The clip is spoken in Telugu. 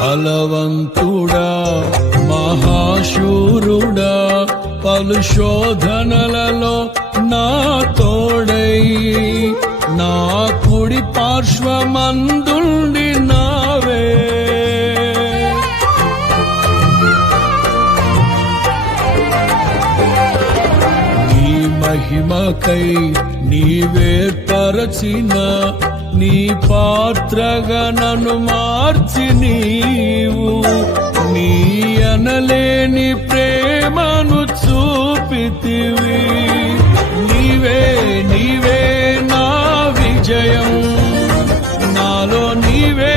బలవంతుడా మహాశూరుడా పలు శోధనలలో నా తోడై నా కుడి పార్శ్వమందుండి నావే. నీ మహిమకై నీవేర్పరచిన నీ పాత్రగా నన్ను మార్చి నీవు నీ అనలేని ప్రేమను చూపితివి. నీవే నా విజయం, నాలో నీవే